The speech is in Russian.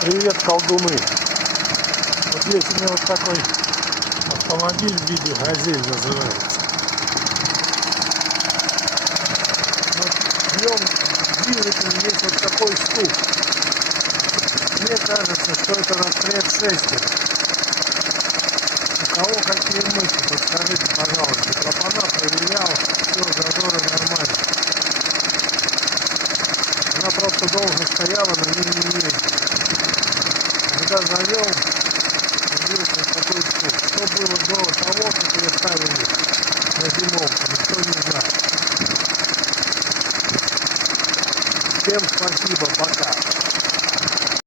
Привет, колдуны! Вот есть у меня вот такой автомобиль в виде «Газель» называется. Вот в нем двигатель есть вот такой стук. Мне кажется, что это расстрел шестер. У кого какие мысли, подскажите, пожалуйста. Клапана проверял, все, зазоры нормально. Она просто долго стояла, на ней не ездила. Когда завел, появился такой стук. Что было до того, как ее ставили на зимовку, никто не знает. Всем спасибо,